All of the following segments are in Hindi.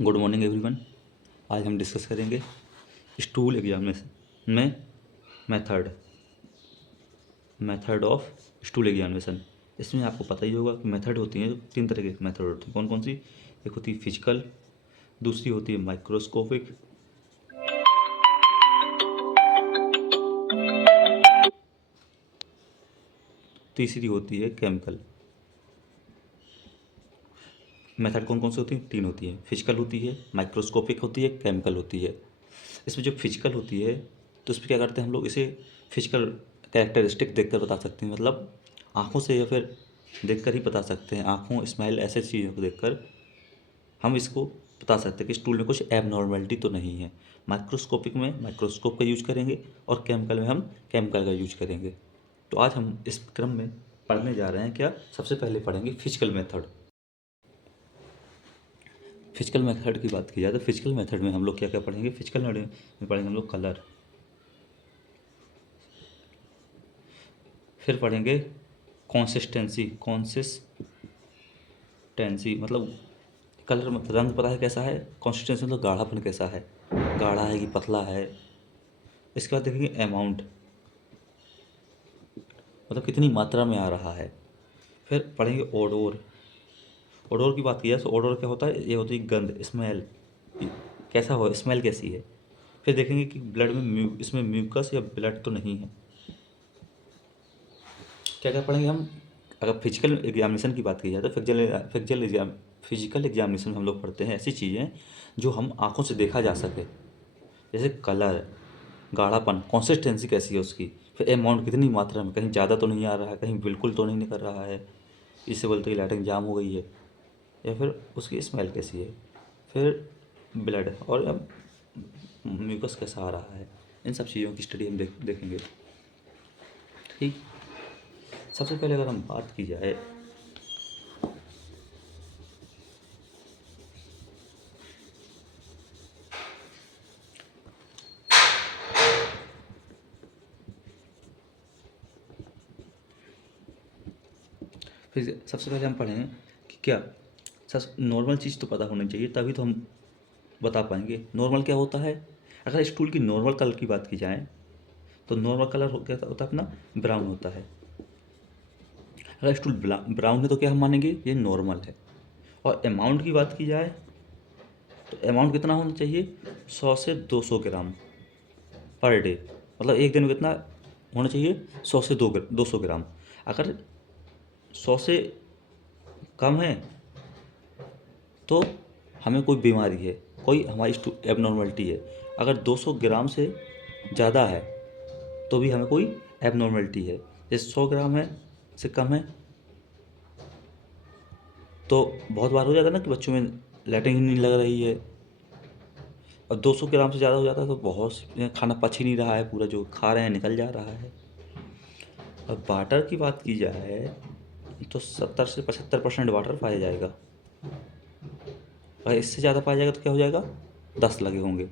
Good morning everyone. आज हम डिस्कस करेंगे स्टूल एग्जामिनेशन में मेथड ऑफ स्टूल एग्जामिनेशन। इसमें आपको पता ही होगा कि मेथड होती हैं, तीन तरह की मेथड होती हैं। कौन कौन सी? एक होती है फिजिकल, दूसरी होती है माइक्रोस्कोपिक, तीसरी होती है केमिकल। मेथड कौन कौन सी होती हैं? तीन होती हैं। फिजिकल होती है, माइक्रोस्कोपिक होती है, केमिकल होती है। इसमें जो फिजिकल होती है तो इसमें क्या करते हैं हम लोग, इसे फिजिकल कैरेक्टरिस्टिक देखकर बता सकते हैं, मतलब आँखों से या फिर देखकर ही बता सकते हैं। आँखों, स्मेल, ऐसे चीज़ों को देखकर हम इसको बता सकते हैं कि स्टूल में कुछ एबनॉर्मलिटी तो नहीं है। माइक्रोस्कोपिक में माइक्रोस्कोप का यूज करेंगे और केमिकल में हम केमिकल का यूज करेंगे। तो आज हम इस क्रम में पढ़ने जा रहे हैं क्या? सबसे पहले पढ़ेंगे फिजिकल मेथड। फिजिकल मेथड की बात की जाए तो फिजिकल मेथड में हम लोग क्या क्या पढ़ेंगे? फिजिकल मेथड में पढ़ेंगे हम लोग कलर, फिर पढ़ेंगे कंसिस्टेंसी मतलब कलर में रंग पता है कैसा है, कंसिस्टेंसी मतलब गाढ़ापन कैसा है, गाढ़ा है कि पतला है। इसके बाद देखेंगे अमाउंट, मतलब कितनी मात्रा में आ रहा है। फिर पढ़ेंगे ओडोर। ओडोर की बात की जाए तो ओडोर क्या होता है? ये होती है गंध, स्मेल, कैसा हो, स्मेल कैसी है। फिर देखेंगे कि ब्लड में इसमें म्यूकस या ब्लड तो नहीं है। क्या क्या पढ़ेंगे हम? अगर फिजिकल एग्जामिनेशन की बात की जाए तो फिजिकल एग्जामिनेशन में हम लोग पढ़ते हैं ऐसी चीज़ें जो हम आँखों से देखा जा सके, जैसे कलर, गाढ़ापन, कंसिस्टेंसी कैसी है उसकी, फिर अमाउंट कितनी मात्रा में, कहीं ज़्यादा तो नहीं आ रहा है, कहीं बिल्कुल तो नहीं निकल रहा है, इससे बोलते हैं कि लैट्रिन जाम हो गई है, या फिर उसकी स्मेल कैसी है, फिर ब्लड और म्यूकस कैसा आ रहा है। इन सब चीज़ों की स्टडी हम देखेंगे। ठीक, सबसे पहले अगर हम बात की जाए फिर सबसे पहले हम पढ़ें कि क्या सब नॉर्मल चीज़ तो पता होनी चाहिए, तभी तो हम बता पाएंगे नॉर्मल क्या होता है। अगर स्टूल की नॉर्मल कलर की बात की जाए तो नॉर्मल कलर क्या होता है अपना? ब्राउन होता है। अगर स्टूल ब्राउन है तो क्या हम मानेंगे? ये नॉर्मल है। और अमाउंट की बात की जाए तो अमाउंट कितना होना चाहिए? 100 से 200 ग्राम पर डे, मतलब एक दिन में कितना होना चाहिए? 100 से 200 ग्राम। अगर 100 से कम है तो हमें कोई बीमारी है, कोई हमारी एबनॉर्मलिटी है। अगर 200 ग्राम से ज़्यादा है तो भी हमें कोई एबनॉर्मलिटी है। जैसे 100 ग्राम है से कम है तो बहुत बार हो जाता है ना कि बच्चों में लैट्रिन ही नहीं लग रही है। और 200 ग्राम से ज़्यादा हो जाता है तो बहुत खाना पच ही नहीं रहा है, पूरा जो खा रहे हैं निकल जा रहा है। और वाटर की बात की जाए तो 70 से 75% वाटर पाया जाएगा। अगर इससे ज़्यादा पाया जाएगा तो क्या हो जाएगा? 10 लगे होंगे,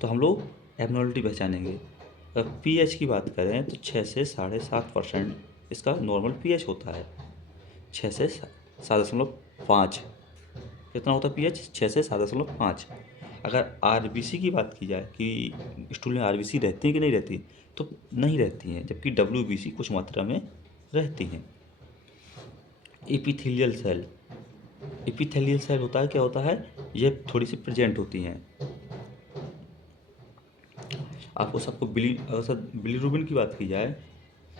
तो हम लोग एबनॉर्मलिटी पहचानेंगे। अगर पीएच की बात करें तो 6 से 7.5% इसका नॉर्मल पीएच होता है। 6 से 7.5 कितना होता है पीएच? 6 से 7.5। अगर आरबीसी की बात की जाए कि स्टूल में आरबीसी रहती है कि नहीं रहती, तो नहीं रहती हैं, जबकि डब्ल्यूबीसी कुछ मात्रा में रहती हैं। एपिथेलियल सेल होता है, क्या होता है? ये थोड़ी सी प्रेजेंट होती हैं। आपको सबको बिलीरुबिन की बात की जाए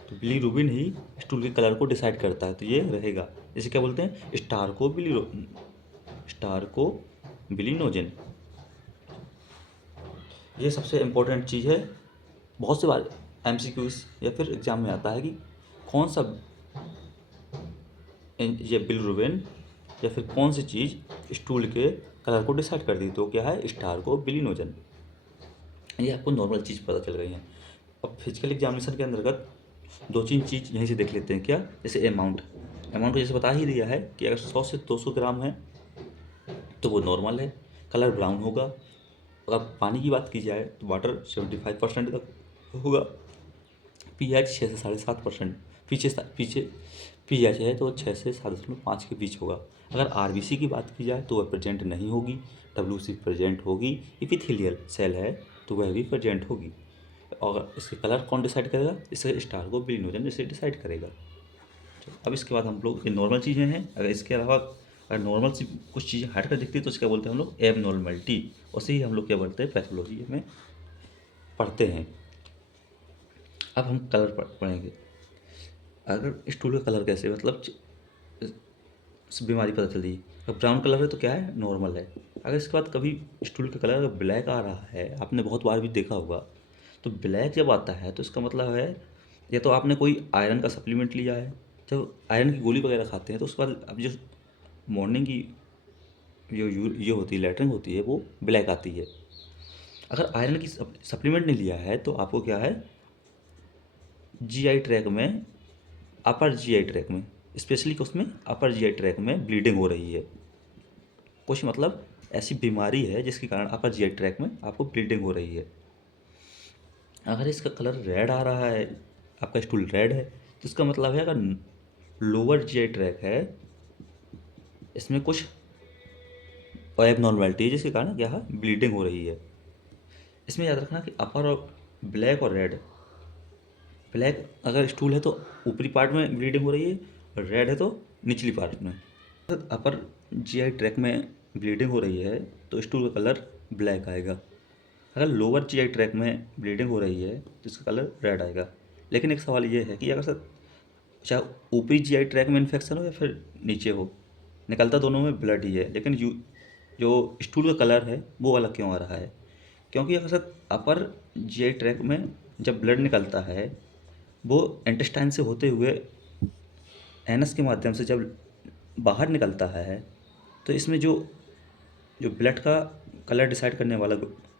तो बिलीरुबिन ही स्टूल के कलर को डिसाइड करता है, तो ये रहेगा। इसे क्या बोलते हैं? स्टार को बिलिनोजन। ये सबसे इम्पोर्टेंट चीज़ है। बहुत से बार एमसीक्यूज या फिर एग्जाम में आता है कि कौन सा ये बिलिरुबिन या फिर कौन सी चीज़ स्टूल के कलर को डिसाइड करती है, तो क्या है? स्टार को बिलिनोजन। ये आपको नॉर्मल चीज़ पता चल रही है। अब फिजिकल एग्जामिनेशन के अंतर्गत दो तीन चीज़ यहीं से देख लेते हैं क्या? जैसे अमाउंट तो जैसे बता ही दिया है कि अगर 100 से 200 ग्राम है तो वो नॉर्मल है, कलर ब्राउन होगा। अगर पानी की बात की जाए तो वाटर 75% तक होगा। पीएच 6 से 7.5%, पीछे पीछे पीएच है तो 6 से 7.5 के बीच होगा। अगर आरबीसी की बात की जाए तो वह प्रेजेंट नहीं होगी, डब्ल्यूसी प्रेजेंट होगी। एपिथेलियल सेल है तो वह भी प्रेजेंट होगी। और इसके कलर कौन डिसाइड करेगा? इसके स्टार को बिलिनोजन इसे डिसाइड करेगा। चलो, अब इसके बाद हम लोग, ये नॉर्मल चीज़ें हैं। अगर इसके अलावा अगर नॉर्मल सी कुछ चीज़ें हट कर दिखती है तो उसका बोलते हैं हम लोग एब नॉर्मलिटी। उसे ही हम लोग क्या बोलते हैं? पैथोलॉजी में पढ़ते हैं। अब हम कलर पढ़ेंगे। अगर स्टूल का कलर कैसे, मतलब बीमारी पता चल रही है, अगर ब्राउन कलर है तो क्या है? नॉर्मल है। अगर इसके बाद कभी स्टूल का कलर अगर ब्लैक आ रहा है, आपने बहुत बार भी देखा होगा, तो ब्लैक जब आता है तो इसका मतलब है या तो आपने कोई आयरन का सप्लीमेंट लिया है। जब आयरन की गोली वगैरह खाते हैं तो उसके बाद अब जो मॉर्निंग की जो ये होती है, लैटरिन होती है, वो ब्लैक आती है। अगर आयरन की सप्लीमेंट नहीं लिया है तो आपको क्या है? जीआई ट्रैक में, अपर जीआई ट्रैक में, स्पेशली उसमें अपर जीआई ट्रैक में ब्लीडिंग हो रही है। कुछ मतलब ऐसी बीमारी है जिसके कारण अपर जीआई ट्रैक में आपको ब्लीडिंग हो रही है। अगर इसका कलर रेड आ रहा है, आपका स्टूल रेड है, तो इसका मतलब है अगर लोअर जीआई ट्रैक है, इसमें कुछ एबनॉर्मलिटी है जिसके कारण क्या है? ब्लीडिंग हो रही है। इसमें याद रखना कि अपर और ब्लैक और रेड, ब्लैक अगर स्टूल है तो ऊपरी पार्ट में ब्लीडिंग हो रही है, और रेड है तो निचली पार्ट में। अपर जीआई ट्रैक में ब्लीडिंग हो रही है तो स्टूल का कलर ब्लैक आएगा। अगर लोअर जीआई ट्रैक में ब्लीडिंग हो रही है तो इसका कलर रेड आएगा। लेकिन एक सवाल ये है कि अगर सर चाहे ऊपरी जीआई ट्रैक में इन्फेक्शन हो या फिर नीचे हो, निकलता दोनों में ब्लड ही है, लेकिन जो स्टूल का कलर है वो अलग क्यों आ रहा है? क्योंकि अगर सर अपर जीआई ट्रैक में जब ब्लड निकलता है, वो इंटेस्टाइन से होते हुए एनस के माध्यम से जब बाहर निकलता है, तो इसमें जो जो ब्लड का कलर डिसाइड करने वाला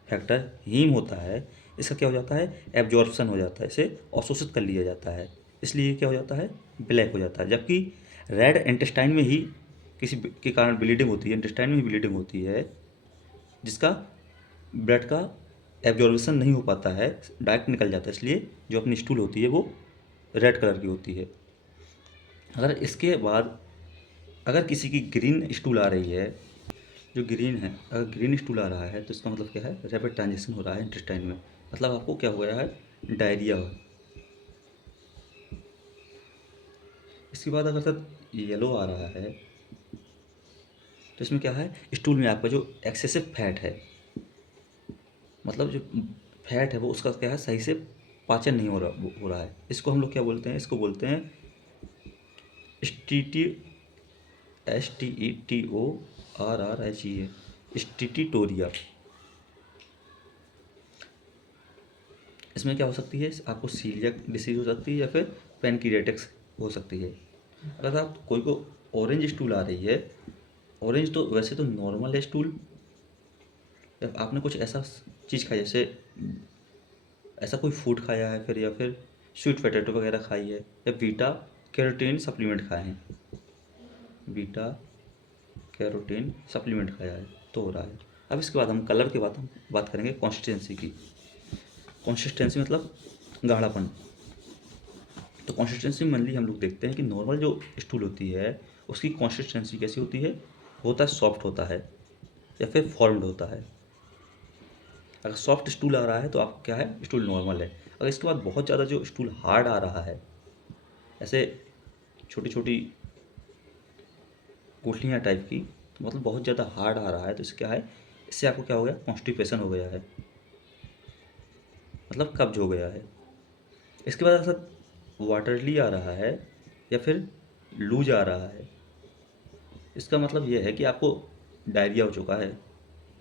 फैक्टर हीम होता है, इसका क्या हो जाता है? एब्जॉर्प्शन हो जाता है, इसे अवशोषित कर लिया जाता है, इसलिए क्या हो जाता है? ब्लैक हो जाता है। जबकि रेड इंटेस्टाइन में ही किसी के कारण ब्लीडिंग होती है, इंटेस्टाइन में ही ब्लीडिंग होती है, जिसका ब्लड का एब्जॉर्प्शन नहीं हो पाता है, डायरेक्ट निकल जाता है, इसलिए जो अपनी स्टूल होती है वो रेड कलर की होती है। अगर इसके बाद अगर किसी की ग्रीन स्टूल आ रही है, जो ग्रीन है, अगर ग्रीन स्टूल आ रहा है तो इसका मतलब क्या है? रैपिड ट्रांजिशन हो रहा है इंटेस्टाइन में, मतलब आपको क्या हो गया है? डायरिया हो। इसके बाद अगर सर येलो आ रहा है तो इसमें क्या है? स्टूल में आपका जो एक्सेसिव फैट है, मतलब जो फैट है वो उसका क्या है? सही से पाचन नहीं हो रहा है। इसको हम लोग क्या बोलते हैं? इसको बोलते हैं स्टीटी STETORRHEA, स्टीटीटोरिया। इसमें क्या हो सकती है? आपको सीलियक डिसीज हो सकती है या फिर पैनक्रियाटिक्स हो सकती है। अगर आप कोई को ऑरेंज स्टूल आ रही है, ऑरेंज तो वैसे तो नॉर्मल है स्टूल, या आपने कुछ ऐसा चीज़ खाई, जैसे ऐसा कोई फूड खाया है फिर, या फिर स्वीट पोटैटो वगैरह खाई है, या बीटा कैरोटीन सप्लीमेंट खाए हैं, बीटा कैरोटीन सप्लीमेंट खाया है तो हो रहा है। अब इसके बाद हम कलर के बाद हम बात करेंगे कंसिस्टेंसी की। कंसिस्टेंसी मतलब गाढ़ापन। तो कंसिस्टेंसी मेनली हम लोग देखते हैं कि नॉर्मल जो स्टूल होती है उसकी कंसिस्टेंसी कैसी होती है? होता है सॉफ्ट होता है या फिर फॉर्म्ड होता है। अगर सॉफ्ट स्टूल आ रहा है तो आप क्या है? स्टूल नॉर्मल है। अगर इसके बाद बहुत ज़्यादा जो स्टूल हार्ड आ रहा है, ऐसे छोटी छोटी गुठलियाँ टाइप की, तो मतलब बहुत ज़्यादा हार्ड आ रहा है, तो इससे क्या है? इससे आपको क्या हो गया? कॉन्स्टिपेशन हो गया है, मतलब कब्ज हो गया है। इसके बाद अगर वाटरली आ रहा है या फिर लूज आ रहा है, इसका मतलब ये है कि आपको डायरिया हो चुका है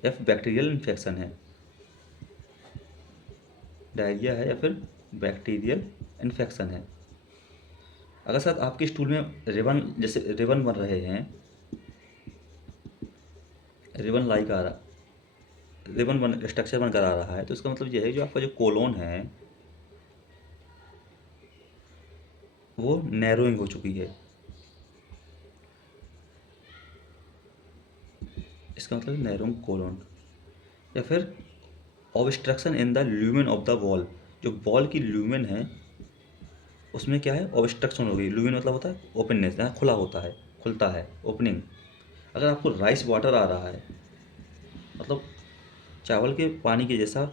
या फिर बैक्टीरियल इन्फेक्शन है। डायरिया है या फिर बैक्टीरियल इन्फेक्शन है। अगर सर आपके स्टूल में रिबन, जैसे रिबन बन रहे हैं, रिबन लाइक आ रहा, रिबन बन स्ट्रक्चर बनकर आ रहा है, तो इसका मतलब ये है जो आपका जो कोलोन है वो नैरोइंग हो चुकी है। इसका मतलब नैरोइंग कोलोन, या फिर obstruction in the lumen of the wall, जो वॉल की ल्यूमेन है उसमें क्या है, ऑब्स्ट्रक्शन हो गई। लुमिन मतलब होता है ओपननेस, जहाँ खुला होता है, खुलता है, ओपनिंग। अगर आपको राइस वाटर आ रहा है, मतलब चावल के पानी के जैसा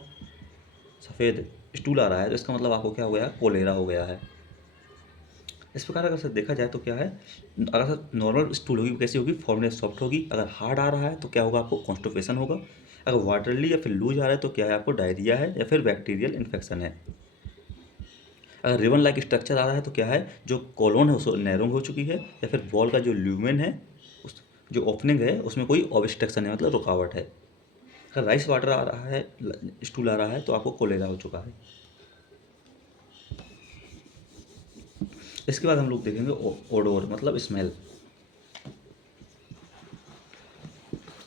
सफ़ेद स्टूल आ रहा है, तो इसका मतलब आपको क्या हो गया, कोलेरा हो गया है। इस प्रकार अगर सर देखा जाए तो क्या है, अगर सर नॉर्मल स्टूल होगी कैसी होगी, फॉर्मुलेट सॉफ्ट होगी। अगर हार्ड आ रहा है तो क्या होगा, आपको कॉन्स्टिपेशन होगा। अगर वाटरली या फिर लूज आ रहा है तो क्या है, आपको डायरिया है या फिर बैक्टीरियल इन्फेक्शन है। अगर रिबन लाइक स्ट्रक्चर आ रहा है तो क्या है, जो कॉलोन है उसको नैरोंग हो चुकी है, या फिर बॉल का जो ल्यूमेन है, उस जो ओपनिंग है उसमें कोई ऑब्स्ट्रक्शन है, मतलब रुकावट है। अगर राइस वाटर आ रहा है, स्टूल आ रहा है, तो आपको कोलेरा हो चुका है। इसके बाद हम लोग देखेंगे ओडोर मतलब स्मेल।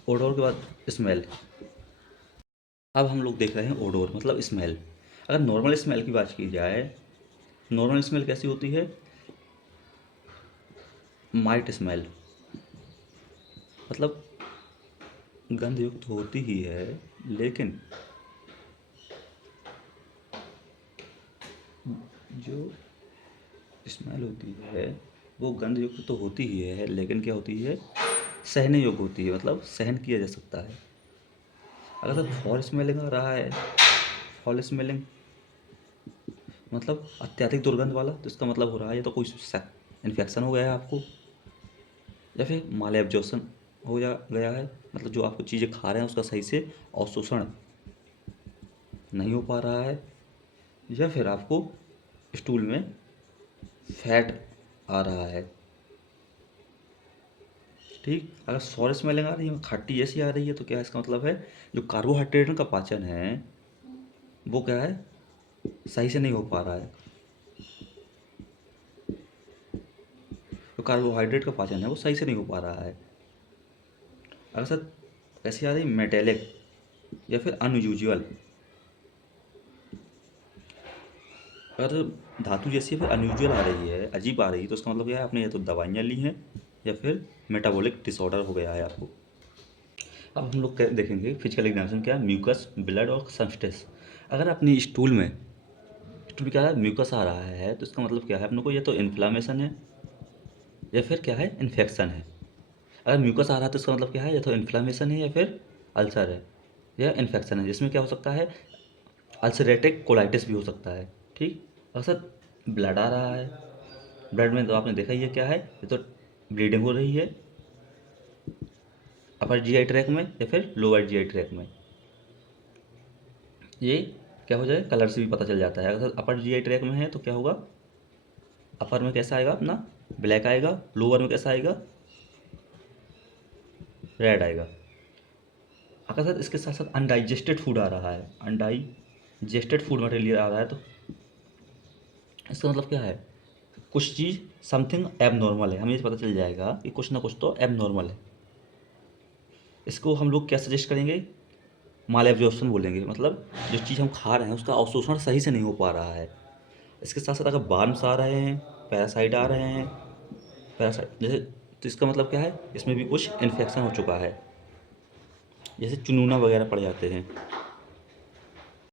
ओडोर के बाद स्मेल। अब हम लोग देख रहे हैं ओडोर मतलब स्मेल। अगर नॉर्मल स्मेल की बात की जाए, नॉर्मल स्मेल कैसी होती है, माइट स्मेल, मतलब गंध युक्त होती ही है, लेकिन जो स्मेल होती है वो गंध युक्त तो होती ही है, लेकिन क्या होती है, सहने योग्य होती है, मतलब सहन किया जा सकता है। अगर सर फॉल स्मेलिंग आ रहा है, फॉल स्मेलिंग मतलब अत्यधिक दुर्गंध वाला, तो इसका मतलब हो रहा है या तो कोई इन्फेक्शन हो गया है आपको, या फिर माल एब्जॉर्प्शन हो जा गया है, मतलब जो आपको चीज़ें खा रहे हैं उसका सही से अवशोषण नहीं हो पा रहा है, या फिर आपको स्टूल में फैट आ रहा है। ठीक, अगर सॉर स्मेलिंग आ रही है, खट्टी जैसी आ रही है, तो क्या इसका मतलब है, जो कार्बोहाइड्रेट का पाचन है वो क्या है, सही से नहीं हो पा रहा है। जो कार्बोहाइड्रेट का पाचन है वो सही से नहीं हो पा रहा है। अगर सर ऐसी आ रही मेटेलिक या फिर अनयूजुअल, अगर धातु जैसी फिर अनयूजुअल आ रही है, अजीब आ रही है, तो उसका मतलब क्या है, आपने या तो दवाइयाँ ली हैं या फिर मेटाबॉलिक डिसऑर्डर हो गया है आपको। अब हम लोग देखेंगे फिजिकल एग्जामिनेशन क्या है, म्यूकस, ब्लड और सब्सटेंस। अगर अपनी स्टूल में, स्टूल क्या है, म्यूकस आ रहा है, तो इसका मतलब क्या है, अपने को या तो इन्फ्लामेशन है या फिर क्या है, इन्फेक्शन है। अगर म्यूकस आ रहा है तो इसका मतलब क्या है, या तो इन्फ्लामेशन है या फिर अल्सर है या इन्फेक्शन है, जिसमें क्या हो सकता है, अल्सरेटिक कोलाइटिस भी हो सकता है। ठीक, अक्सर ब्लड आ रहा है, ब्लड में तो आपने देखा ही है क्या है, ये तो ब्लीडिंग हो रही है अपर जीआई ट्रैक में या फिर लोअर जीआई ट्रैक में। ये क्या हो जाए, कलर से भी पता चल जाता है। अगर अपर जीआई ट्रैक में है तो क्या होगा, अपर में कैसा आएगा अपना, ब्लैक आएगा, लोअर में कैसा आएगा, रेड आएगा। अगर सर इसके साथ साथ अनडाइजेस्टेड फूड आ रहा है, अनडाइजेस्टेड फूड मटेरियल आ रहा है, तो इसका मतलब क्या है, कुछ चीज़ समथिंग एब नॉर्मल है, हमें ये पता चल जाएगा कि कुछ ना कुछ तो एब नॉर्मल है। इसको हम लोग क्या सजेस्ट करेंगे, माल एब्जॉर्प्शन बोलेंगे, मतलब जो चीज़ हम खा रहे हैं उसका अवशोषण सही से नहीं हो पा रहा है। इसके साथ साथ अगर बार्म्स आ रहे हैं, पैरासाइट आ रहे हैं, पैरासाइट जैसे, तो इसका मतलब क्या है, इसमें भी कुछ इन्फेक्शन हो चुका है, जैसे चुनूना वगैरह पड़ जाते हैं।